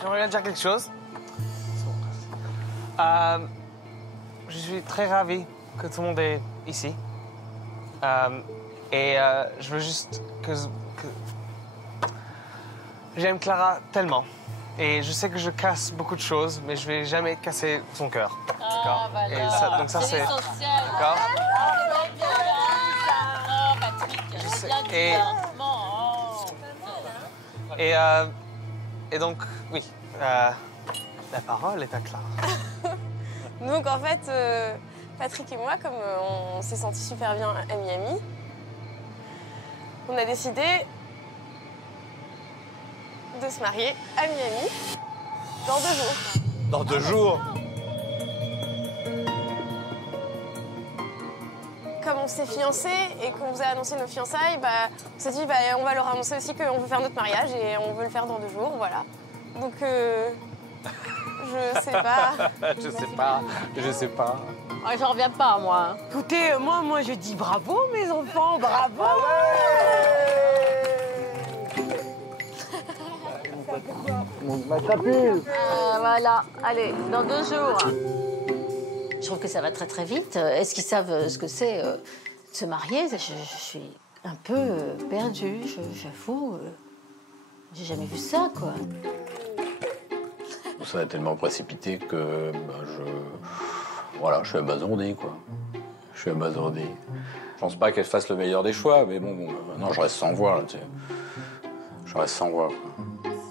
J'aimerais bien dire quelque chose. Je suis très ravi que tout le monde est ici. Je veux juste que... J'aime Clara tellement. Et je sais que je casse beaucoup de choses, mais je vais jamais casser son cœur. D'accord. Voilà. Donc ça, c'est... L'essentiel. D'accord. Oh, Patrick, Je sais. Et donc, oui, la parole est à Clara. Donc en fait, Patrick et moi, comme on s'est sentis super bien à Miami, on a décidé de se marier à Miami dans 2 jours. Dans 2 jours? Comme on s'est fiancés et qu'on vous a annoncé nos fiançailles, on s'est dit on va leur annoncer aussi qu'on veut faire notre mariage et on veut le faire dans 2 jours, voilà. Donc je sais pas. Je sais pas. Oh, j'en reviens pas, moi. Écoutez, moi je dis bravo mes enfants, bravo. Voilà, allez, dans 2 jours. Je trouve que ça va très très vite. Est-ce qu'ils savent ce que c'est de se marier? Je suis un peu perdue, j'avoue. J'ai jamais vu ça, quoi. Ça a tellement précipité que voilà, je suis abasourdi, quoi. Je suis abasourdi. Je pense pas qu'elle fasse le meilleur des choix, mais bon, non, je reste sans voix, là, tu sais. Je reste sans voix, quoi.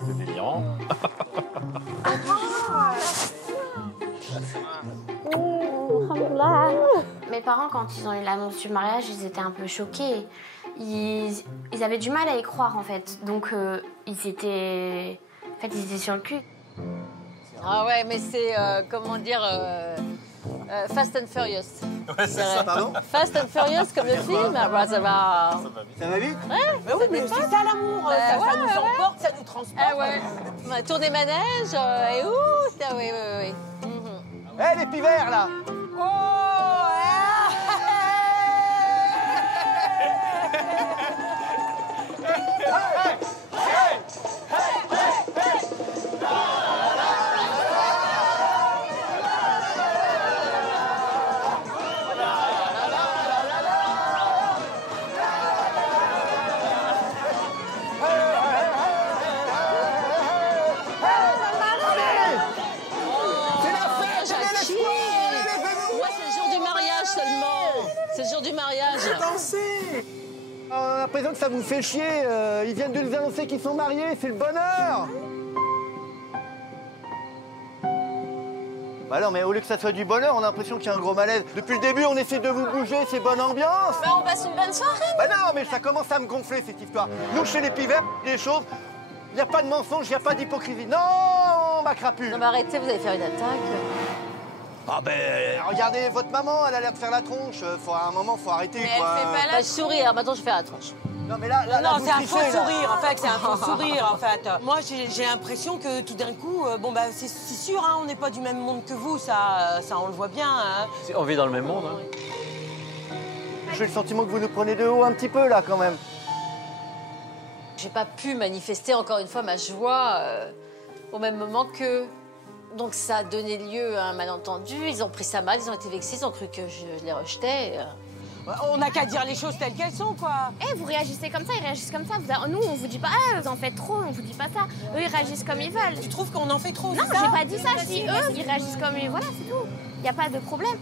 C'est délirant. Mes parents, quand ils ont eu l'annonce du mariage, ils étaient un peu choqués. Ils avaient du mal à y croire, en fait. Donc, ils étaient sur le cul. Ah ouais, mais c'est, comment dire, Fast and Furious. Ouais, c'est ça, pardon? Fast and Furious, comme le film, ça va... Ça va vite? Ouais, Mais oui, mais c'est ça l'amour, ça nous emporte, ça nous transporte. Ah ouais, on a tourné manège, et ouh, ça, oui. Hé, les pivers, là! C'est le jour du mariage. Dansez! On a l'impression que ça vous fait chier. Ils viennent de nous annoncer qu'ils sont mariés, c'est le bonheur! Bah non, mais au lieu que ça soit du bonheur, on a l'impression qu'il y a un gros malaise. Depuis le début, on essaie de vous bouger, c'est bonne ambiance! On passe une bonne soirée! Bah non, mais ça commence à me gonfler, cette histoire. Nous, chez les pivers, des choses, il n'y a pas de mensonge, il n'y a pas d'hypocrisie. Non, ma crapule! Non, mais arrêtez, vous allez faire une attaque. Ah ben, regardez votre maman, elle a l'air de faire la tronche. À un moment, faut arrêter, mais quoi. elle fait pas la Bah, je souris, alors maintenant je fais la tronche. Non, mais là, Non, vous c'est un trichez, faux là. sourire, en fait, c'est un faux sourire, en fait. Moi, j'ai l'impression que tout d'un coup, c'est sûr, hein, on n'est pas du même monde que vous, ça on le voit bien. Hein. On vit dans le même monde, hein. J'ai le sentiment que vous nous prenez de haut un petit peu, là, quand même. J'ai pas pu manifester encore une fois ma joie au même moment qu'eux. Donc ça a donné lieu à un malentendu, ils ont pris ça mal, ils ont été vexés, ils ont cru que je les rejetais. On n'a qu'à dire les choses telles qu'elles sont, quoi. Vous réagissez comme ça, ils réagissent comme ça. Nous, on vous dit pas, vous en faites trop, on vous dit pas ça. Eux, ils réagissent comme ils veulent. Tu trouves qu'on en fait trop? Non, j'ai pas dit ça, je dis eux, ils réagissent comme ils... Voilà, c'est tout. Il n'y a pas de problème.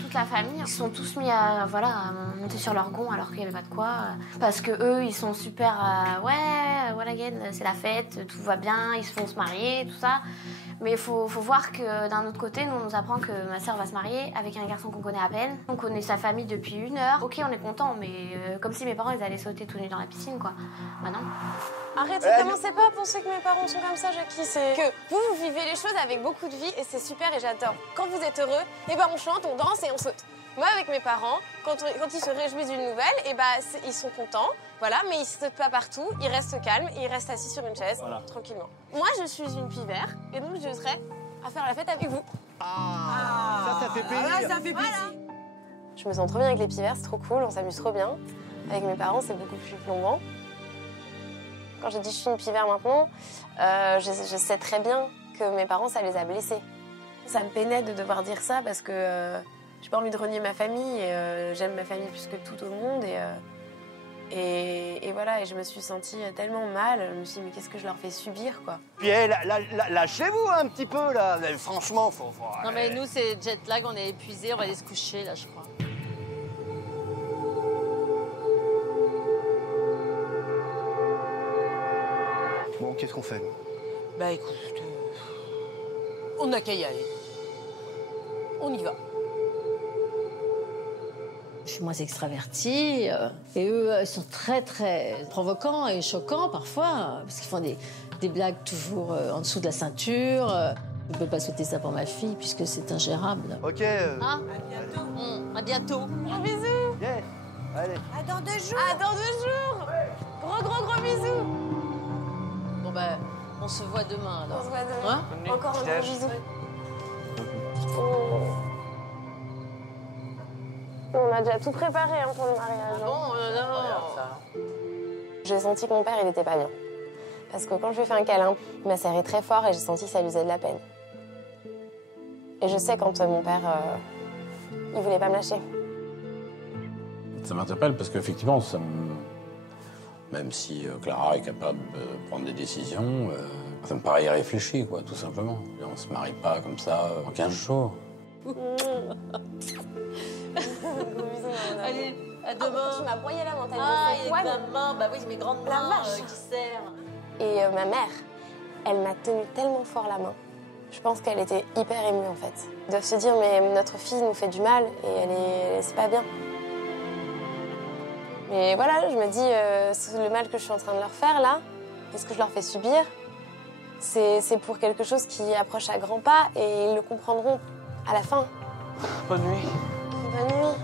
Toute la famille, ils sont tous mis à monter sur leur gond alors qu'il n'y avait pas de quoi. Parce que eux, ils sont super... voilà, c'est la fête, tout va bien, ils se font se marier, tout ça. Mais il faut voir que d'un autre côté, nous, on nous apprend que ma sœur va se marier avec un garçon qu'on connaît à peine. On connaît sa famille depuis 1 heure. Ok, on est content, mais comme si mes parents, ils allaient sauter tout nus dans la piscine, quoi. Bah non. Arrêtez, commencez pas à penser que mes parents sont comme ça, Jackie. C'est que vous vivez les choses avec beaucoup de vie et c'est super et j'adore. Quand vous êtes heureux, on chante, on danse et on saute. Moi, avec mes parents, quand ils se réjouissent d'une nouvelle, et ils sont contents, voilà, mais ils ne sautent pas partout, ils restent calmes, ils restent assis sur une chaise, tranquillement. Moi, je suis une pivert, et donc je serai à faire la fête avec vous. Ça fait plaisir. Ah, ça fait plaisir. Je me sens trop bien avec les pivers, c'est trop cool, on s'amuse trop bien. Avec mes parents, c'est beaucoup plus plombant. Quand je dis je suis une pivert maintenant, je sais très bien que mes parents, ça les a blessés. Ça me peinait de devoir dire ça parce que j'ai pas envie de renier ma famille et j'aime ma famille plus que tout au monde. Et voilà, et je me suis sentie tellement mal. Je me suis dit, mais qu'est-ce que je leur fais subir, quoi. Puis lâchez-vous un petit peu, là. Franchement, faut... Non, mais nous, c'est jet lag, on est épuisés, on va aller se coucher, là, je crois. Bon, qu'est-ce qu'on fait? Bah écoute, on n'a qu'à y aller. On y va. Je suis moins extravertie et eux, ils sont très, très provocants et choquants parfois parce qu'ils font des blagues toujours en dessous de la ceinture. Je ne peux pas souhaiter ça pour ma fille puisque c'est ingérable. Ok. Hein? À bientôt. Gros bisous. Yes. Allez. À dans 2 jours. À dans 2 jours. Gros bisous. Bon, ben, on se voit demain alors. On se voit demain. Hein? Encore un gros bisou. On a déjà tout préparé pour le mariage. Bon, non. J'ai senti que mon père, il était pas bien. Parce que quand je lui ai fait un câlin, il m'a serré très fort et j'ai senti que ça lui faisait de la peine. Et je sais quand mon père, il voulait pas me lâcher. Ça m'interpelle parce qu'effectivement, même si Clara est capable de prendre des décisions, ça me paraît irréfléchi, quoi, tout simplement. On se marie pas comme ça en 15 jours. Allez, à demain. Tu m'as broyé la main, t'as Ah, dit et ta main, bah oui, c'est mes grandes mains vache. qui serrent. Et ma mère, elle m'a tenu tellement fort la main. Je pense qu'elle était hyper émue en fait. De se dire mais notre fille nous fait du mal et c'est pas bien. Mais voilà, je me dis le mal que je suis en train de leur faire là, qu'est-ce que je leur fais subir, c'est pour quelque chose qui approche à grands pas et ils le comprendront à la fin. Bonne nuit. Bonne nuit.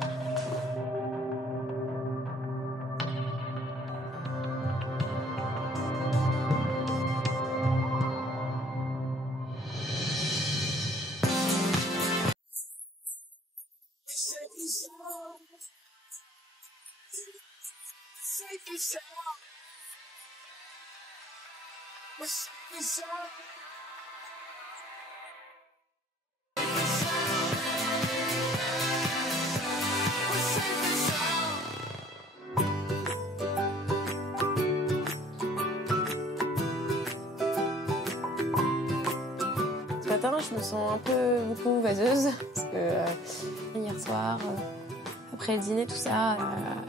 Ce matin, je me sens un peu beaucoup vaseuse parce que hier soir, après le dîner, tout ça,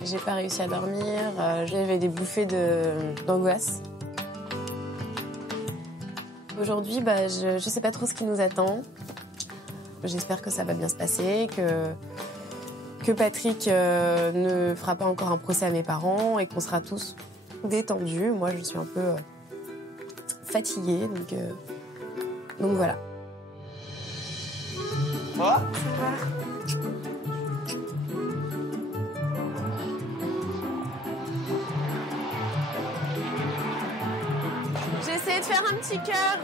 j'ai pas réussi à dormir. J'avais des bouffées d'angoisse. Aujourd'hui, je sais pas trop ce qui nous attend. J'espère que ça va bien se passer, que Patrick ne fera pas encore un procès à mes parents et qu'on sera tous détendus. Moi, je suis un peu fatiguée, donc voilà. Ça va? J'ai essayé de faire un petit cœur,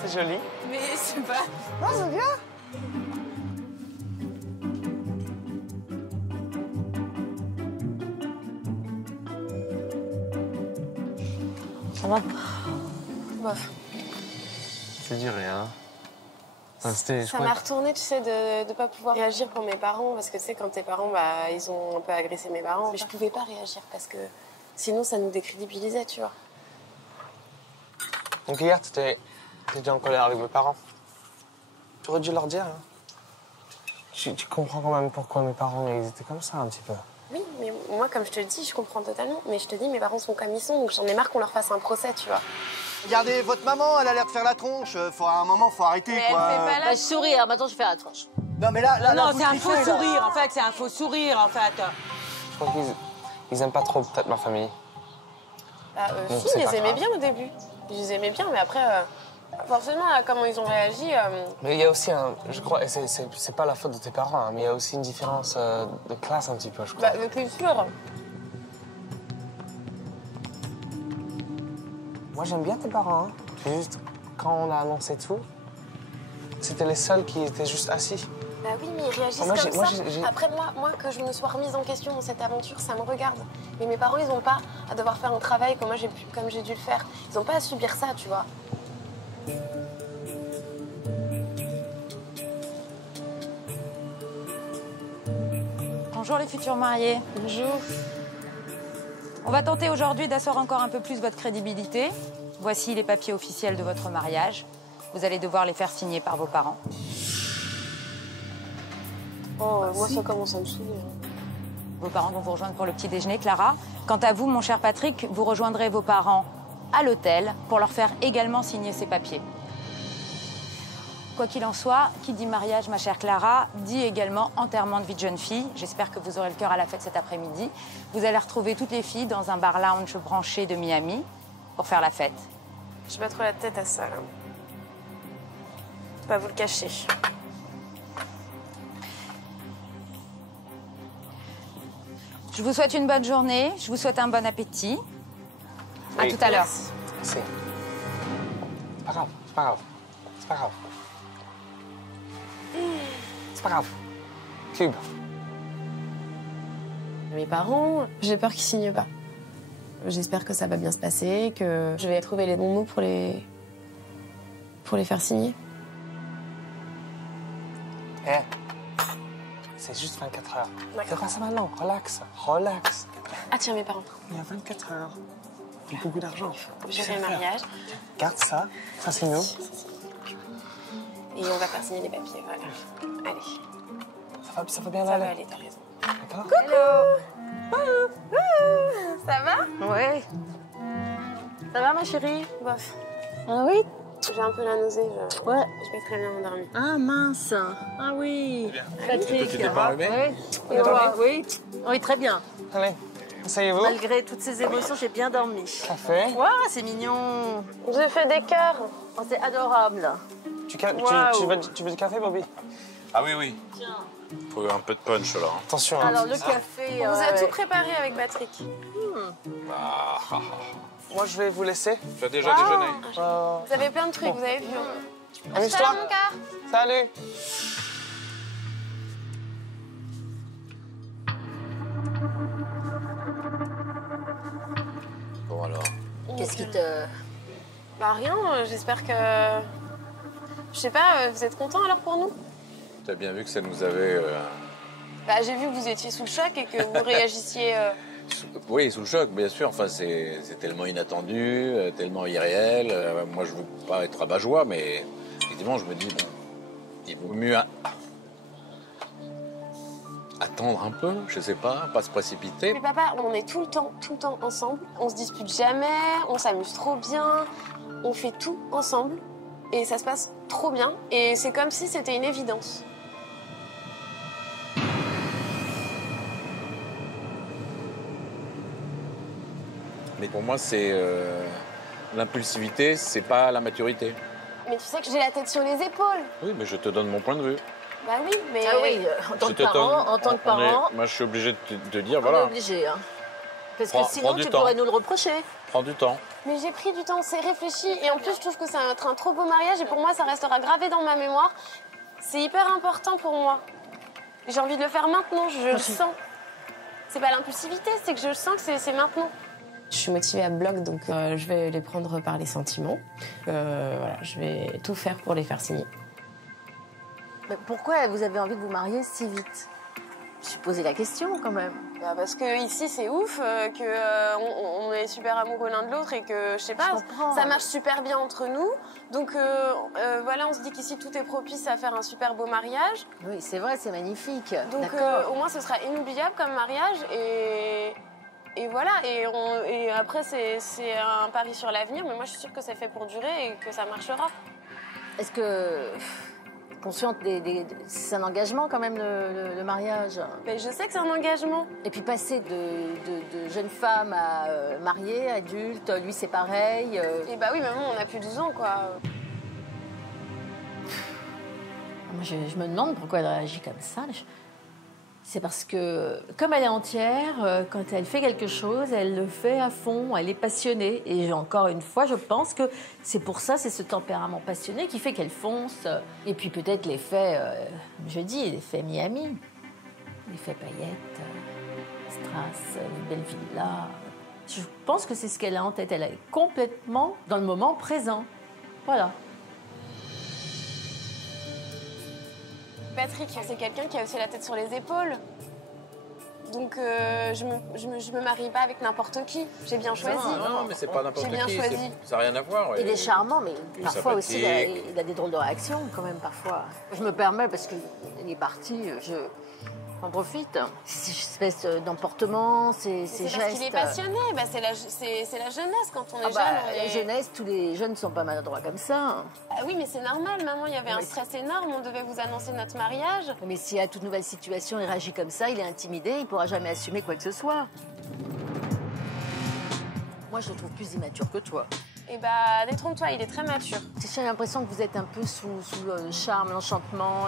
C'est joli. mais je sais pas. Non, c'est bien. Ça va? Bof. C'est duré, hein. Enfin, Ça m'a retourné, tu sais, de ne pas pouvoir réagir pour mes parents. Parce que, tu sais, quand tes parents, ils ont un peu agressé mes parents. Mais je pouvais pas réagir parce que sinon, ça nous décrédibilisait, tu vois. Donc hier, t'étais en colère avec mes parents. Tu aurais dû leur dire, hein. Tu comprends quand même pourquoi mes parents, ils étaient comme ça, un petit peu. Oui, mais moi, comme je te le dis, je comprends totalement. Mais je te dis, mes parents sont comme ils sont. Donc j'en ai marre qu'on leur fasse un procès, tu vois. Regardez, votre maman, elle a l'air de faire la tronche. À un moment, faut arrêter, Mais quoi. elle fait pas la... Bah, je souris, alors maintenant je fais la tronche. Non, mais là, Non, vous c'est un triffez, faux là. sourire, en fait, c'est un faux sourire, en fait. Je crois qu'ils aiment pas trop, peut-être, ma famille. Bah, Bon, si, c'est ils pas les aimaient grave. bien au début. Ils les aimaient bien, mais après, Forcément, là, comment ils ont réagi... Mais il y a aussi un... Je crois, et c'est pas la faute de tes parents, hein, mais il y a aussi une différence de classe un petit peu, je crois. Bah, de culture. Moi, j'aime bien tes parents, hein. Juste, quand on a annoncé tout, c'était les seuls qui étaient juste assis. Bah oui, mais ils réagissent Moi, comme moi, ça. Après, moi, que je me sois remise en question dans cette aventure, ça me regarde. Mais mes parents, ils n'ont pas à devoir faire un travail comme j'ai dû le faire. Ils n'ont pas à subir ça, tu vois. Bonjour les futurs mariés. Bonjour. On va tenter aujourd'hui d'asseoir encore un peu plus votre crédibilité. Voici les papiers officiels de votre mariage. Vous allez devoir les faire signer par vos parents. Oh, moi, ça commence à me saouler. Vos parents vont vous rejoindre pour le petit déjeuner, Clara. Quant à vous, mon cher Patrick, vous rejoindrez vos parents à l'hôtel pour leur faire également signer ces papiers. Quoi qu'il en soit, qui dit mariage, ma chère Clara, dit également enterrement de vie de jeune fille. J'espère que vous aurez le cœur à la fête cet après-midi. Vous allez retrouver toutes les filles dans un bar lounge branché de Miami pour faire la fête. J'ai pas trop la tête à ça, là. Faut pas vous le cacher. Je vous souhaite une bonne journée, je vous souhaite un bon appétit. À Oui. tout à l'heure. C'est pas grave, c'est pas grave. C'est pas grave. C'est pas grave. Cube. Mes parents, j'ai peur qu'ils signent pas. J'espère que ça va bien se passer, que je vais trouver les bons mots pour les faire signer. Eh, c'est juste 24 heures. D'accord. Fais pas ça maintenant, relax, relax. Ah tiens, mes parents. Il y a 24 heures. Il y a beaucoup d'argent. Gérer le mariage. Garde ça, ça c'est nous. Et on va faire signer les papiers, voilà. Allez, Ça va bien ça aller. va aller, t'as raison. D'accord. Ça va? Ouais. Ça va, ma chérie? Bof. Ah oui? J'ai un peu la nausée, Ouais. je vais très bien endormie. Ah mince. Ah oui. Patrick. Tu t'es pas enrhumé? Oui. Et toi? Oui. Oui, très bien. Allez, asseyez-vous. Malgré toutes ces émotions, j'ai bien dormi. Café. Waouh, c'est mignon. J'ai fait des cœurs. Oh, c'est adorable. Tu veux du café, Bobby? Ah oui, oui. Tiens. Faut un peu de punch, là. Attention. Hein. Alors, le café... On vous a tout préparé avec Patrick. Moi, je vais vous laisser. Tu as déjà déjeuné? Vous avez plein de trucs, vous avez vu. Hein. Amuse-toi. Salut, mon cœur. Salut. Bon, alors. Qu'est-ce qui te... Bah rien, j'espère que... Je sais pas, vous êtes contents alors pour nous? T'as bien vu que ça nous avait... Bah j'ai vu que vous étiez sous le choc et que vous réagissiez... Oui, sous le choc, bien sûr. Enfin, c'est tellement inattendu, tellement irréel. Moi, je veux pas être rabat-joie, mais effectivement, je me dis, bon, il vaut mieux attendre un peu, je sais pas se précipiter. Mais papa, on est tout le temps ensemble. On se dispute jamais, on s'amuse trop bien, on fait tout ensemble. Et ça se passe trop bien. Et c'est comme si c'était une évidence. Mais pour moi, c'est l'impulsivité, c'est pas la maturité. Mais tu sais que j'ai la tête sur les épaules. Oui, mais je te donne mon point de vue. Bah oui, mais... Ah oui, en tant Je que te parent, donne- en tant que on est- parent, moi, je suis obligé de te dire, on est voilà, obligé. Hein. Parce Prends- que sinon, prends du tu temps. pourrais nous le reprocher. prends du temps. Mais j'ai pris du temps, c'est réfléchi. Et en plus, je trouve que c'est un trop beau mariage. Et pour moi, ça restera gravé dans ma mémoire. C'est hyper important pour moi. J'ai envie de le faire maintenant, je le sens. C'est pas l'impulsivité, c'est que je sens que c'est maintenant. Je suis motivée à bloc, donc je vais les prendre par les sentiments. Voilà, je vais tout faire pour les faire signer. Mais pourquoi vous avez envie de vous marier si vite? Je me suis posé la question quand même. Bah, parce que ici c'est ouf, on est super amoureux l'un de l'autre et que je sais pas, comprends. ça marche super bien entre nous. Donc voilà, on se dit qu'ici tout est propice à faire un super beau mariage. Oui, c'est vrai, c'est magnifique. Donc D'accord. au moins ce sera inoubliable comme mariage et voilà. Et après c'est un pari sur l'avenir, mais moi je suis sûre que c'est fait pour durer et que ça marchera. Est-ce que... Consciente c'est un engagement quand même le mariage. Mais je sais que c'est un engagement. Et puis passer de jeune femme à mariée, adulte, lui c'est pareil. Et bah oui, maman, on a plus de 12 ans quoi. Je me demande pourquoi elle réagit comme ça. C'est parce que, comme elle est entière, quand elle fait quelque chose, elle le fait à fond, elle est passionnée. Et encore une fois, je pense que c'est pour ça, c'est ce tempérament passionné qui fait qu'elle fonce. Et puis peut-être l'effet, je dis, l'effet Miami, l'effet paillettes, strass, belle villa. Je pense que c'est ce qu'elle a en tête. Elle est complètement dans le moment présent. Voilà. Patrick, c'est quelqu'un qui a aussi la tête sur les épaules. Donc je me marie pas avec n'importe qui. J'ai bien choisi. Non, mais c'est pas n'importe J'ai bien qui. choisi. Ça n'a rien à voir. Il est charmant, mais Il est parfois aussi, sympathique. il a des drôles de réactions, quand même, parfois. Je me permets, parce qu'il est parti, j'en profite. Ces espèces d'emportements, ces C'est gestes. parce qu'il est passionné. Bah, c'est la jeunesse. Quand on est Ah bah, jeune, on la est... jeunesse, tous les jeunes ne sont pas maladroits comme ça. Ah oui, mais c'est normal, maman. Il y avait un stress énorme. On devait vous annoncer notre mariage. Mais si à toute nouvelle situation, il réagit comme ça, il est intimidé, il ne pourra jamais assumer quoi que ce soit. Moi, je le trouve plus immature que toi. Et bah, détrompe-toi, il est très mature. J'ai l'impression que vous êtes un peu sous le charme, l'enchantement,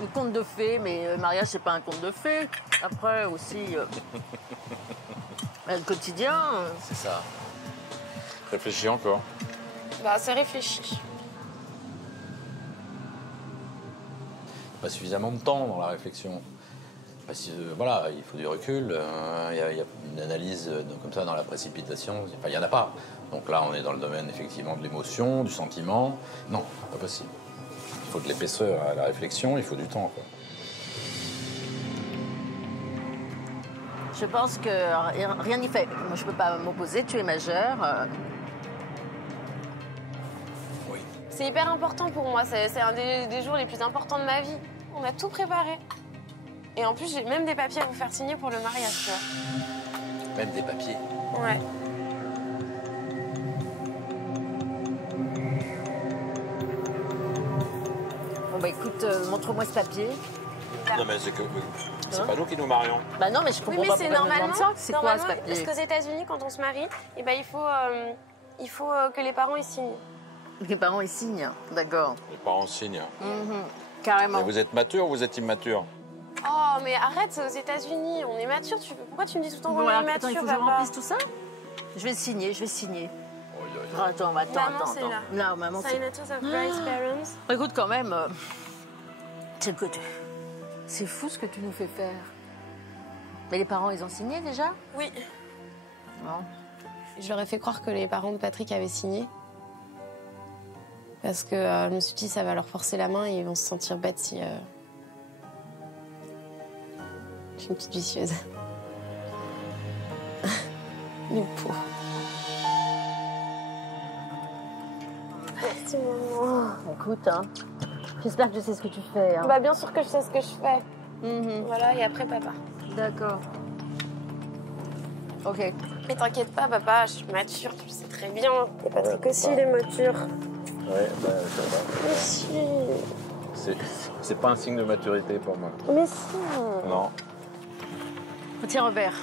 le conte de fées, mais le mariage, c'est pas un conte de fées. Après, aussi, le quotidien. C'est ça. Réfléchis encore. Bah, c'est réfléchi. Pas suffisamment de temps dans la réflexion. Parce que, voilà, il faut du recul. Il y a une analyse comme ça dans la précipitation. Enfin, il n'y en a pas. Donc là, on est dans le domaine effectivement de l'émotion, du sentiment. Non, pas possible. Il faut de l'épaisseur à la réflexion, il faut du temps, quoi. Je pense que rien n'y fait. Moi, je peux pas m'opposer, tu es majeure. Oui. C'est hyper important pour moi. C'est un des jours les plus importants de ma vie. On a tout préparé. Et en plus, j'ai même des papiers à vous faire signer pour le mariage, tu vois. Même des papiers. Ouais. Bon, bah écoute, montre-moi ce papier. Non, mais c'est pas nous qui nous marions. Bah non, mais je Oui, comprends mais pas c'est pourquoi on me normalement. demande ça. C'est quoi ce Normalement, papier? parce qu'aux États-Unis, quand on se marie, eh ben, il faut que les parents y signent. Les parents, ils signent. D'accord. Les parents signent. Carrément. Mais vous êtes mature ou vous êtes immature? Oh, mais arrête, c'est aux États-Unis. On est mature. Pourquoi tu me dis tout le temps qu'on Bon, est alors, immature, attends, il faut que je papa? remplisse tout ça. Je vais signer, je vais signer. Attends, Maman, c'est là. Non, maman, c'est... Signatures of bride's parents. Écoute, quand même, c'est fou ce que tu nous fais faire. Mais les parents, ils ont signé déjà? Oui. Non. Je leur ai fait croire que les parents de Patrick avaient signé. Parce que je me suis dit, ça va leur forcer la main et ils vont se sentir bêtes si... Je suis une petite vicieuse. Les pauvres. Merci, maman. Écoute, hein, j'espère que tu sais ce que tu fais. Hein. Bah, bien sûr que je sais ce que je fais. Voilà, et après, papa. D'accord. Ok. Mais t'inquiète pas, papa, je suis mature, tu le sais très bien. Et Patrick aussi, il est mature. Ouais, bah, ça va. Mais si. C'est pas un signe de maturité pour moi. Mais si. Non, Tiens, Robert.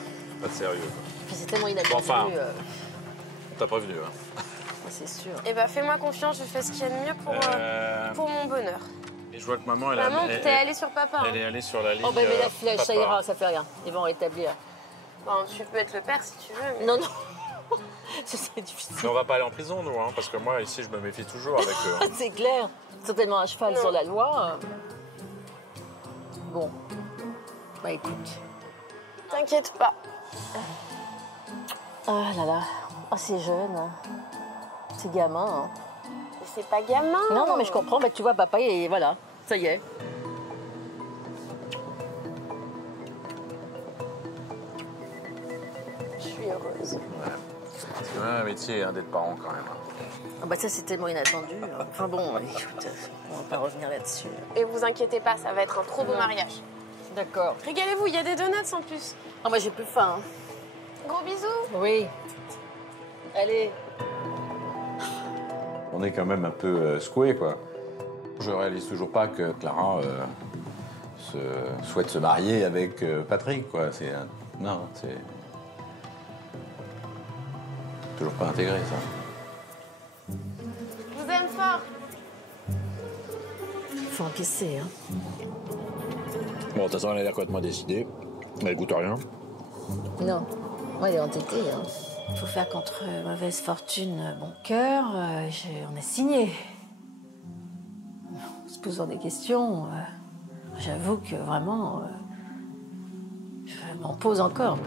pas de sérieux. C'est tellement inattendu. Bon, enfin. On t'a prévenu, hein. C'est sûr. Et bah, fais-moi confiance, je fais ce qu'il y a de mieux pour mon bonheur. Et je vois que maman, Maman, t'es allée sur papa. Elle est allée sur la ligne. Oh, bah, mais la flèche, ça papa. ira, ça fait rien. Ils vont rétablir. Bon, tu peux être le père si tu veux. Mais... Non, non. C'est difficile. Mais on va pas aller en prison, nous, hein, parce que moi, ici, je me méfie toujours avec eux. hein. C'est clair. Ils sont tellement à cheval Non. sur la loi. Bon. Bah, écoute. T'inquiète pas. Ah là là. Oh, c'est jeune. Hein. C'est gamin. Hein. Mais c'est pas gamin. Non, non, mais je comprends. Bah, tu vois, papa, et voilà. Ça y est. Je suis heureuse. C'est quand même un métier hein, d'être parent, quand même. hein. Ah bah ça, c'est tellement inattendu. Enfin bon, écoute, on va pas revenir là-dessus. Et vous inquiétez pas, ça va être un trop beau mariage. D'accord. Régalez-vous, il y a des donuts en plus. Ah bah j'ai plus faim. Gros bisous. Oui. Allez. On est quand même un peu secoué, quoi. Je réalise toujours pas que Clara souhaite se marier avec Patrick, quoi. Non, c'est toujours pas intégré, ça. Je vous aime fort. faut encaisser. Hein. Bon, de toute façon, elle a l'air complètement décidée. Elle goûte à rien. Non, moi, elle est entêtée. Hein. Il faut faire contre mauvaise fortune bon cœur. On a signé. En se posant des questions, j'avoue que vraiment, je m'en pose encore.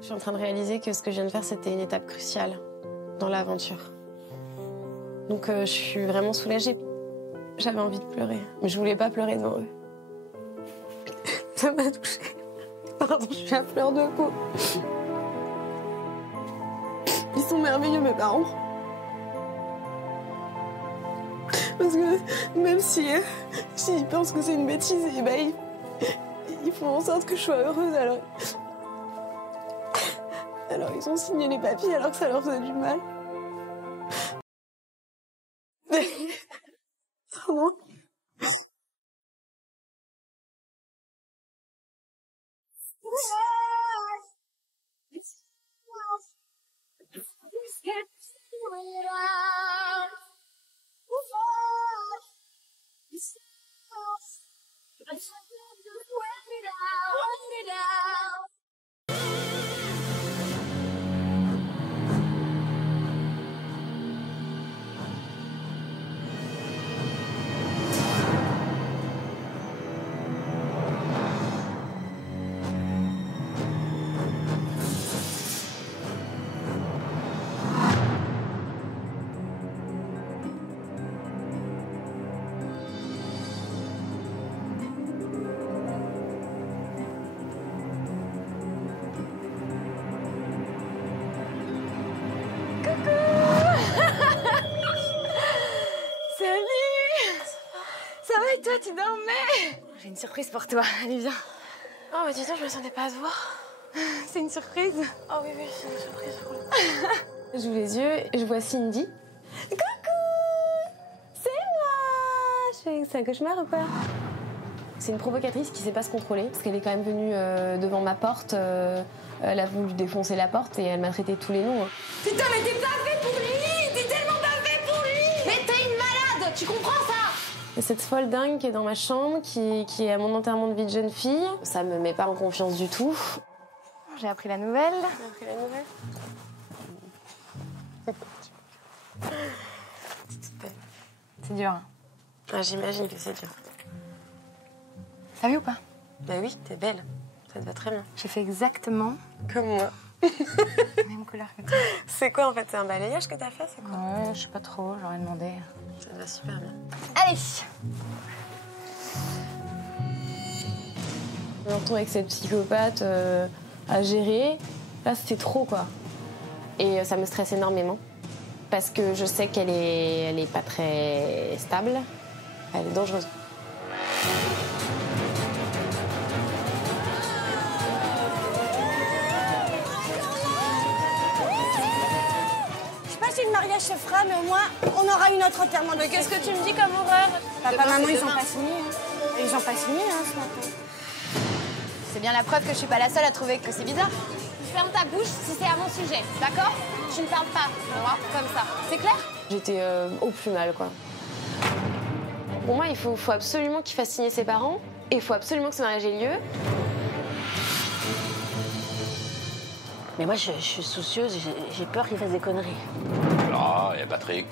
Je suis en train de réaliser que ce que je viens de faire, c'était une étape cruciale dans l'aventure. Donc je suis vraiment soulagée. J'avais envie de pleurer, mais je voulais pas pleurer devant eux. Ça m'a touchée. Pardon, je suis à fleur de peau. Ils sont merveilleux, mes parents. Parce que même s'ils pensent que c'est une bêtise, et ben, ils font en sorte que je sois heureuse. Alors ils ont signé les papiers alors que ça leur faisait du mal. Pardon. Toi, tu dormais? J'ai une surprise pour toi. Allez, viens. Oh, bah dis donc, je me sentais pas à te voir. C'est une surprise. Oh oui, c'est une surprise. J'ouvre les yeux et je vois Cindy. Coucou! C'est moi! C'est un cauchemar ou pas? C'est une provocatrice qui sait pas se contrôler, parce qu'elle est quand même venue devant ma porte. Elle a voulu défoncer la porte et elle m'a traité tous les noms. Putain, mais t'es pas fait pour lui! T'es tellement pas fait pour lui! Mais t'es une malade! Tu comprends ça? Et cette folle dingue qui est dans ma chambre, qui est à mon enterrement de vie de jeune fille, ça me met pas en confiance du tout. J'ai appris la nouvelle. J'ai appris la nouvelle. C'est dur. Hein. Ah, j'imagine que c'est dur. Ça va ou pas? Bah oui, t'es belle. Ça te va très bien. J'ai fait exactement comme moi. La même couleur que toi. C'est quoi en fait? C'est un balayage que t'as fait? C'est quoi? Ouais, je sais pas trop, j'aurais demandé. Ça te va super bien. Allez! Je me retrouve avec cette psychopathe à gérer. Là, c'était trop, quoi. Et ça me stresse énormément. Parce que je sais qu'elle est pas très stable. Elle est dangereuse. Si le mariage se fera, mais au moins, on aura eu notre enterrement. Mais qu'est-ce que tu me dis comme horreur? Papa, maman, ils ont pas signé. Ils ont pas signé, ce matin. C'est bien la preuve que je suis pas la seule à trouver que c'est bizarre. Ferme ta bouche si c'est à mon sujet, d'accord? Tu ne parles pas, moi, comme ça. C'est clair? J'étais au plus mal, quoi. Pour moi, il faut absolument qu'il fasse signer ses parents. Et il faut absolument que ce mariage ait lieu. Mais moi, je suis soucieuse, j'ai peur qu'il fasse des conneries. Clara et Patrick,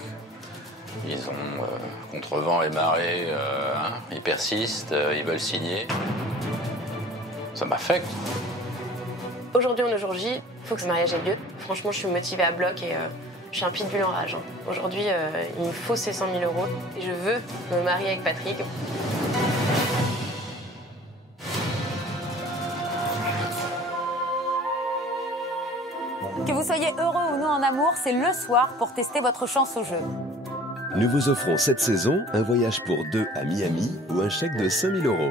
ils ont contre vent et marée, ils persistent, ils veulent signer. Ça m'affecte. Aujourd'hui, on est au jour J, il faut que ce mariage ait lieu. Franchement, je suis motivée à bloc et je suis un pitbull en rage. Hein. Aujourd'hui, il me faut ces 100 000 € et je veux me marier avec Patrick. Que vous soyez heureux ou non en amour, c'est le soir pour tester votre chance au jeu. Nous vous offrons cette saison un voyage pour deux à Miami ou un chèque de 5 000 €.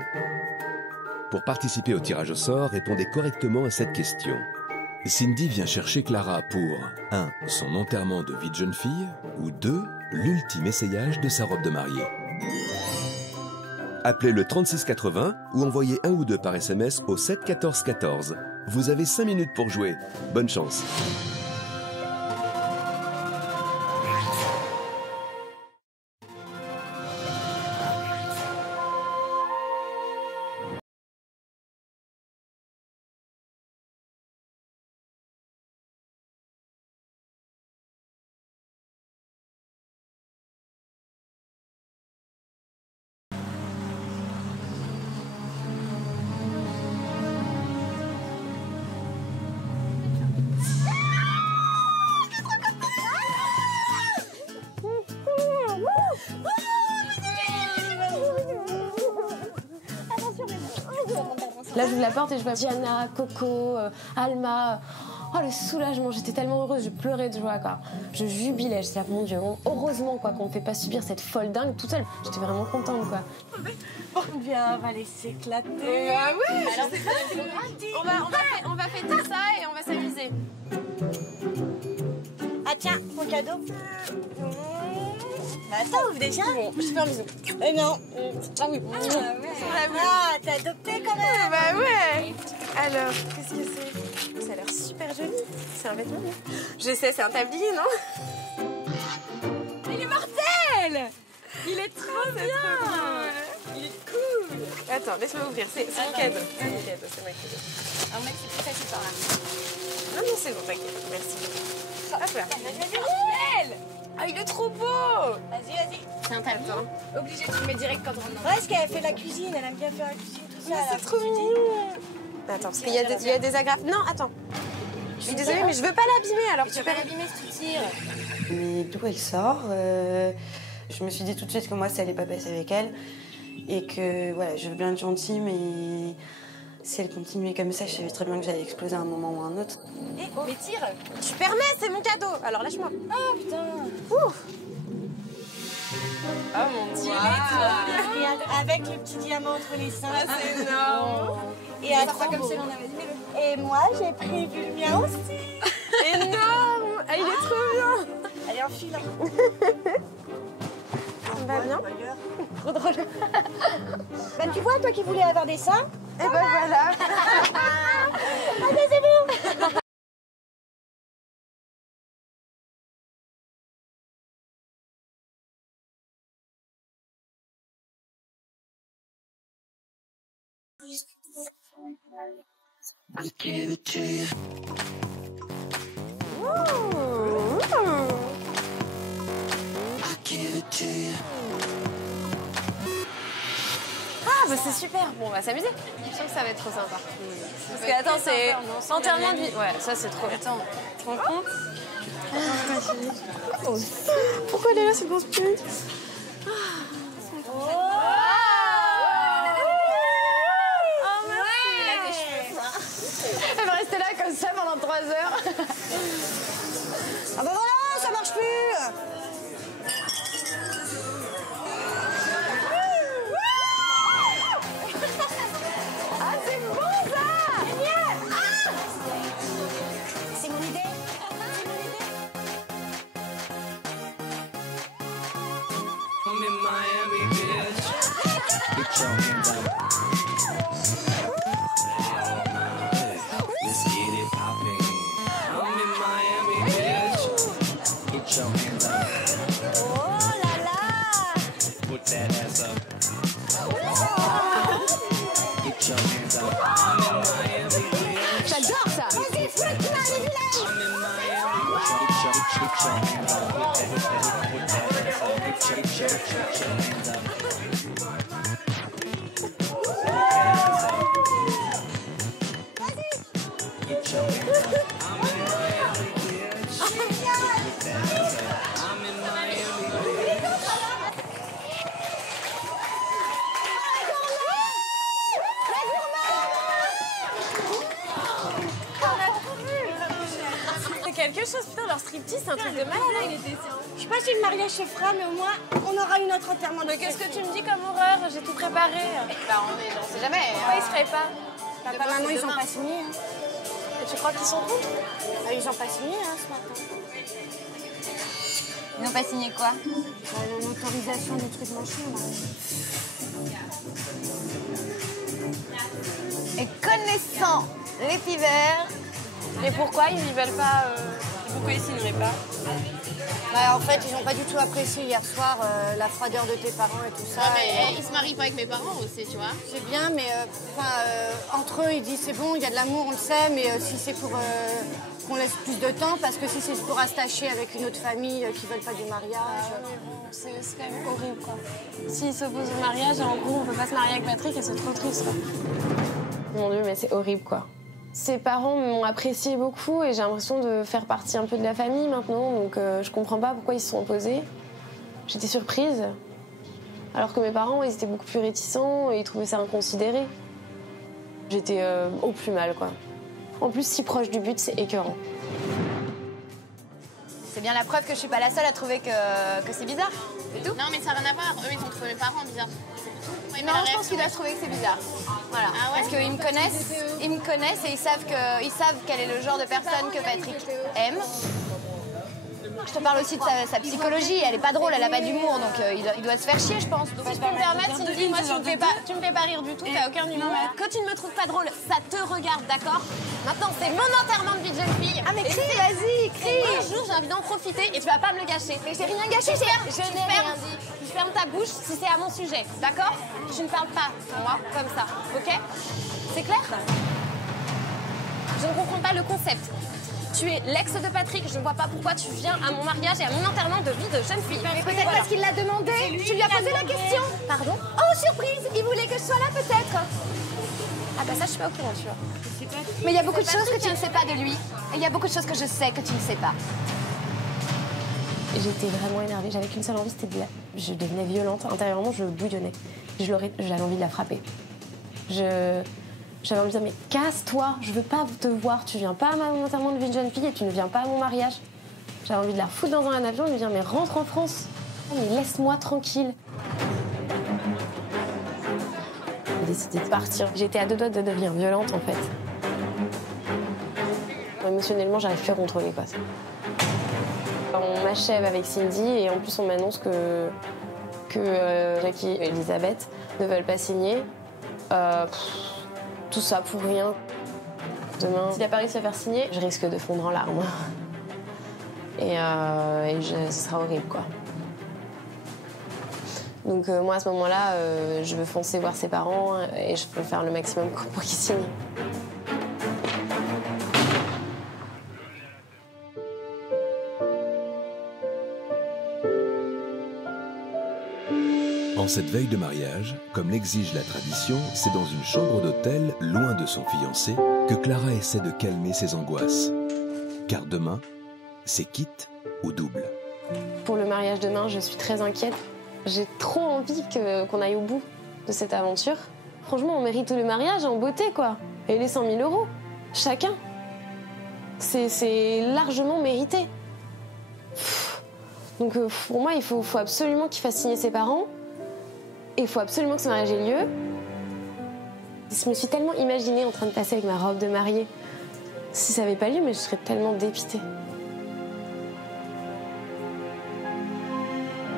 Pour participer au tirage au sort, répondez correctement à cette question. Cindy vient chercher Clara pour 1. Son enterrement de vie de jeune fille ou 2. L'ultime essayage de sa robe de mariée. Appelez le 3680 ou envoyez 1 ou 2 par SMS au 7 14 14. Vous avez 5 minutes pour jouer. Bonne chance. Là, j'ouvre la porte et je vois Diana, Coco, Alma. Oh, le soulagement, j'étais tellement heureuse, je pleurais de joie, quoi. Je jubilais, je disais, mon Dieu, heureusement, quoi, qu'on ne fait pas subir cette folle dingue toute seule. J'étais vraiment contente, quoi. Bon, viens, on va les s'éclater. Ouais. Alors, on va fêter ça et on va s'amuser. Ah tiens, mon cadeau. Bah attends, ouvre déjà. Bon, je te fais un bisou. Non. Ah oui. Ah, t'as adopté quand même. Bah ouais. Alors, qu'est-ce que c'est? Ça a l'air super joli. C'est un vêtement, non? Je sais, c'est un tablier, non? Il est mortel. Il est trop bien. Il est cool. Attends, laisse-moi ouvrir. C'est mon cadeau. C'est mon cadeau, c'est mon cadeau. Ah, mec, c'est plus facile par là. Non, c'est bon, t'inquiète. Merci. Hop là. Ah, il est trop beau. Vas-y. C'est un tablier. Obligé, tu le mets direct quand on rentre. Ouais, parce qu'elle fait la cuisine, elle aime bien faire la cuisine, tout ça. C'est trop mignon. Attends, parce qu'il y a des agrafes. Non, attends. Je suis désolée, mais je veux pas l'abîmer, alors tu peux pas l'abîmer si tu tires. Mais d'où elle sort, je me suis dit tout de suite que moi, ça allait pas passer avec elle. Et que, voilà, je veux bien être gentille, mais si elle continuait comme ça, je savais très bien que j'allais exploser à un moment ou à un autre. Mais tire. Tu permets, c'est mon cadeau. Alors lâche-moi. Oh putain. Ouf. Oh mon Dieu. Regarde, avec le petit diamant entre les seins. Ah, c'est énorme. Et à trois comme si on avait dit. Et moi, j'ai prévu le mien aussi. Énorme. Ah, il est trop bien. Allez, enfile. Ça me va bien. Trop drôle. Bah, tu vois, toi qui voulais avoir des seins. Et ben voilà. Ah, bah, c'est bon. I give it to you. Ouh. I give it to you. Ah, bah c'est super. Bon, on va s'amuser. Je sens que ça va être trop sympa. Parce que, attends, c'est entièrement de vie. Ouais, ça, c'est trop. Attends, tu te rends compte? Pourquoi elle est là, cette grosse pute? Elle va rester là comme ça pendant 3 heures. Ah bah voilà, ça marche plus. Ah, c'est bon ça! Génial! Ah! C'est mon idée. I'm in Miami, bitch. Get your hands up. Let's get it poppin'. I'm in Miami, bitch. Get your hands up. Oh là là. Put that ass up. Get your hands up. I'm in Miami, bitch. J'adore ça! Vas-y, fouette-moi le village. I'm in Miami. Get your hands up. Put that ass up. Get your hands up. Get your hands up. I'm in Miami, bitch. Put that ass up. I'm in Miami, bitch. C'est quelque chose, putain, leur striptease, c'est un truc de malade. Je sais pas si le mariage se fera, mais au moins, on aura une autre enterrement. Mais qu'est-ce que tu me dis comme horreur? J'ai tout préparé. Bah, on sait jamais. Pourquoi ils se feraient pas? Papa, maman, ils ont pas signé. Hein. Et tu crois qu'ils sont contre? Ah, ils ont pas signé ce matin. Ils n'ont pas signé quoi? L'autorisation du truc machin, là. Et connaissant les pivers. Et pourquoi ils y veulent pas? Pourquoi ils signeraient pas? Bah, en fait, ils ont pas du tout apprécié hier soir la froideur de tes parents et tout ça. Non, mais ils se marient pas avec mes parents aussi, tu vois. C'est bien, mais entre eux, ils disent c'est bon, il y a de l'amour, on le sait, mais si c'est pour qu'on laisse plus de temps, parce que si c'est pour attacher avec une autre famille qui veulent pas du mariage. C'est quand même horrible, quoi. S'ils s'opposent au mariage, en gros, on peut pas se marier avec Patrick et c'est trop triste, quoi. Mon Dieu, mais c'est horrible, quoi. Ses parents m'ont apprécié beaucoup et j'ai l'impression de faire partie un peu de la famille maintenant, donc je comprends pas pourquoi ils se sont opposés. J'étais surprise, alors que mes parents, ils étaient beaucoup plus réticents et ils trouvaient ça inconsidéré. J'étais au plus mal, quoi. En plus, si proche du but, c'est écœurant. C'est bien la preuve que je suis pas la seule à trouver que c'est bizarre. C'est tout. Non, mais ça n'a rien à voir. Eux, ils ont trouvé mes parents bizarres. Oui, Non, je pense qu'ils doivent trouver que c'est bizarre. Voilà. Ah ouais? Parce qu'ils me connaissent et ils savent quel est le genre de personne que Patrick aime. Je te parle aussi de sa psychologie, elle est pas drôle, elle a pas d'humour, donc il doit se faire chier, je pense. Si je peux me permettre, Cindy, moi tu me fais pas rire du tout, t'as aucun humour. Que tu ne me trouves pas drôle, ça te regarde, d'accord? Maintenant, c'est mon enterrement de vie de jeune fille. Ah mais crie, vas-y, crie. Un jour, j'ai envie d'en profiter et tu vas pas me le gâcher. Mais j'ai rien gâché, je n'ai rien dit. Tu fermes ta bouche si c'est à mon sujet, d'accord? Tu ne parles pas, moi, comme ça, ok? C'est clair? Je ne comprends pas le concept. Tu es l'ex de Patrick, je ne vois pas pourquoi tu viens à mon mariage et à mon enterrement de vie de jeune fille. Mais peut-être parce qu'il l'a demandé. Tu lui as posé la question. Pardon? Oh, surprise, il voulait que je sois là peut-être. Ah bah ça, je suis pas au courant, tu vois. Mais il y a beaucoup de choses que tu ne sais pas de lui. Et il y a beaucoup de choses que je sais que tu ne sais pas. J'étais vraiment énervée, j'avais qu'une seule envie, c'était je devenais violente. Intérieurement, je bouillonnais. J'avais envie de la frapper. J'avais envie de dire, mais casse-toi, je veux pas te voir. Tu viens pas à mon enterrement de vie de jeune fille et tu ne viens pas à mon mariage. J'avais envie de la foutre dans un avion et de lui dire, mais rentre en France. Mais laisse-moi tranquille. J'ai décidé de partir. J'étais à deux doigts de devenir violente, en fait. Émotionnellement, j'arrive plus à contrôler, quoi. On m'achève avec Cindy et en plus, on m'annonce que Jackie et Elisabeth ne veulent pas signer. Tout ça pour rien. Demain, s'il n'a pas réussi à faire signer, je risque de fondre en larmes. Et ce sera horrible, quoi. Donc moi, à ce moment-là, je veux foncer voir ses parents et je peux faire le maximum pour qu'ils signent. En cette veille de mariage, comme l'exige la tradition, c'est dans une chambre d'hôtel, loin de son fiancé, que Clara essaie de calmer ses angoisses. Car demain, c'est quitte ou double. Pour le mariage demain, je suis très inquiète. J'ai trop envie qu'on aille au bout de cette aventure. Franchement, on mérite tout le mariage en beauté, quoi. Et les 100 000 €, chacun. C'est largement mérité. Donc pour moi, il faut absolument qu'il fasse signer ses parents. Et il faut absolument que ce mariage ait lieu. Je me suis tellement imaginée en train de passer avec ma robe de mariée. Si ça n'avait pas lieu, mais je serais tellement dépitée.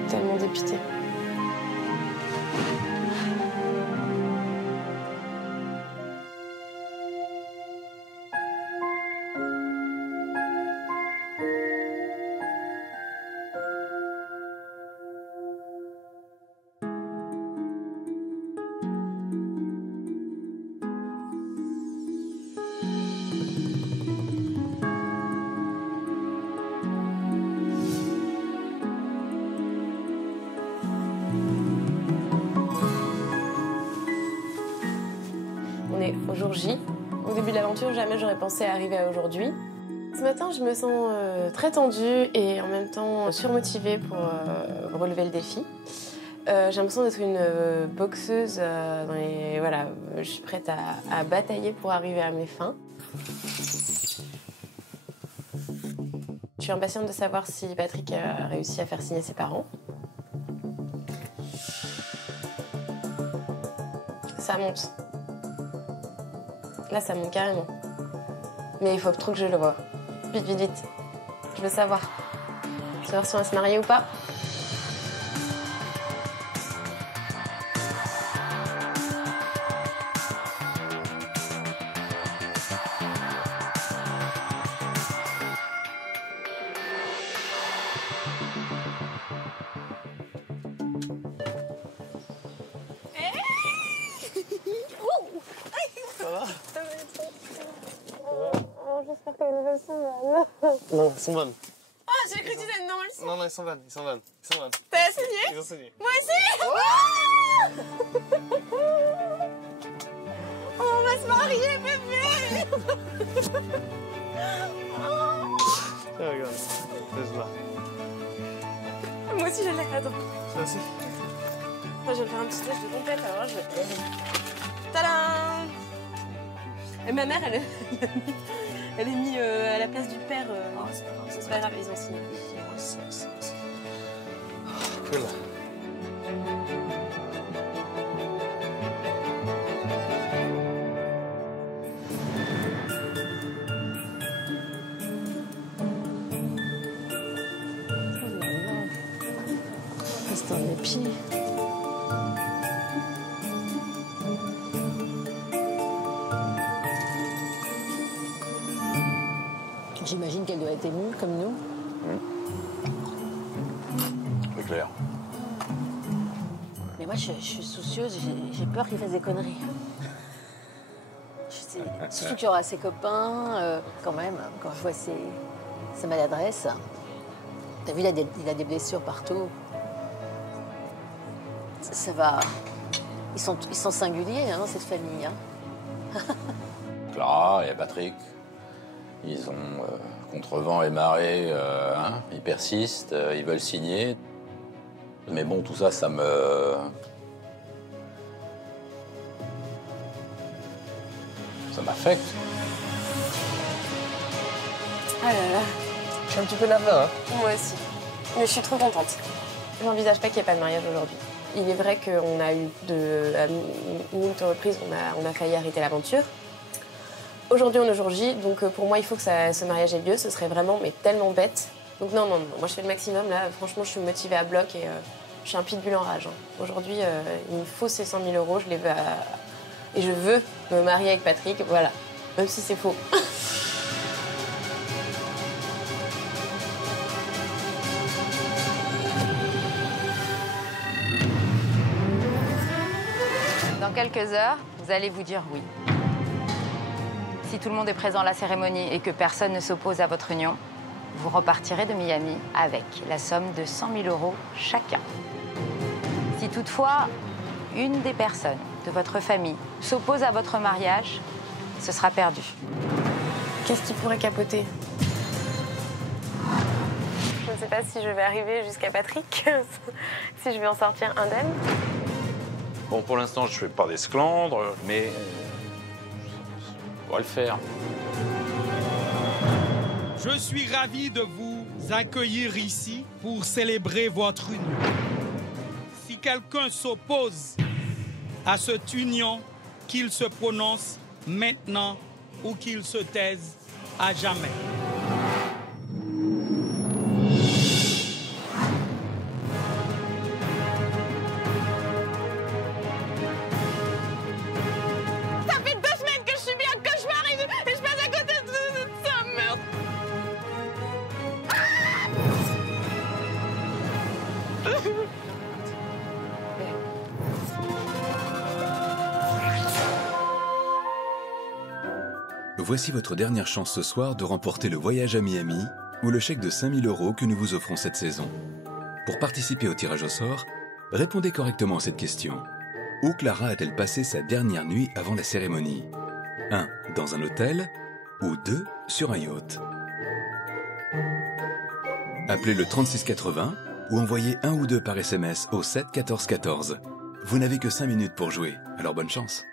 Tellement dépitée. On est au jour J. Au début de l'aventure, jamais j'aurais pensé arriver à aujourd'hui. Ce matin, je me sens très tendue et en même temps surmotivée pour relever le défi. J'ai l'impression d'être une boxeuse. Voilà, je suis prête à batailler pour arriver à mes fins. Je suis impatiente de savoir si Patrick a réussi à faire signer ses parents. Ça monte. Là, ça monte carrément. Mais il faut trop que je le voie. Vite, vite, vite. Je veux savoir. Je veux savoir si on va se marier ou pas. J'espère que les nouvelles sont bonnes. Non, elles sont bonnes. Ah, j'ai cru que tu disais non, elles sont. Non, elles sont bonnes, elles sont bonnes. Elles sont bonnes. T'as signé? Ils ont signé. Moi aussi. On va se marier, bébé. Tiens, regarde. C'est là. Moi aussi, je l'ai. Attends. Ça aussi. Moi, je vais faire un petit test de complète. Alors, je... Tadam! Et ma mère, elle est mise à la place du père. C'est pas grave, ils ont signé. Cool. C'est un épi. J'imagine qu'elle doit être émue, comme nous. C'est clair. Mais moi, je suis soucieuse, j'ai peur qu'il fasse des conneries. Surtout qu'il y aura ses copains, quand même, quand je vois ses maladresses. T'as vu, il a des blessures partout. Ça va... Ils sont singuliers, hein, cette famille. Hein. Clara et Patrick, ils ont contre vent et marée, ils persistent, ils veulent signer. Mais bon, tout ça, ça m'affecte. Ah là là. Je suis un petit peu nerveux, hein. Moi aussi. Mais je suis trop contente. J'envisage pas qu'il n'y ait pas de mariage aujourd'hui. Il est vrai qu'on a eu à moult reprises, on a failli arrêter l'aventure. Aujourd'hui, on est au jour J, donc pour moi, il faut que ce mariage ait lieu. Ce serait vraiment tellement bête. Donc non, moi je fais le maximum. Là, franchement, je suis motivée à bloc et je suis un pitbull en rage. Hein. Aujourd'hui, il me faut ces 100 000 €. Je les veux et je veux me marier avec Patrick, voilà. Même si c'est faux. Dans quelques heures, vous allez vous dire oui. Si tout le monde est présent à la cérémonie et que personne ne s'oppose à votre union, vous repartirez de Miami avec la somme de 100 000 € chacun. Si toutefois, une des personnes de votre famille s'oppose à votre mariage, ce sera perdu. Qu'est-ce qui pourrait capoter? Je ne sais pas si je vais arriver jusqu'à Patrick, si je vais en sortir indemne. Bon, pour l'instant, je ne fais pas d'esclandre, mais on va le faire. Je suis ravi de vous accueillir ici pour célébrer votre union. Si quelqu'un s'oppose à cette union, qu'il se prononce maintenant ou qu'il se taise à jamais. Ça fait 2 semaines que je subis un cauchemar et je passe à côté de ça, merde. Voici votre dernière chance ce soir de remporter le voyage à Miami ou le chèque de 5 000 € que nous vous offrons cette saison. Pour participer au tirage au sort, répondez correctement à cette question. Où Clara a-t-elle passé sa dernière nuit avant la cérémonie? 1. Dans un hôtel ou 2. Sur un yacht. Appelez le 3680 ou envoyez 1 ou 2 par SMS au 7 14 14. Vous n'avez que 5 minutes pour jouer, alors bonne chance.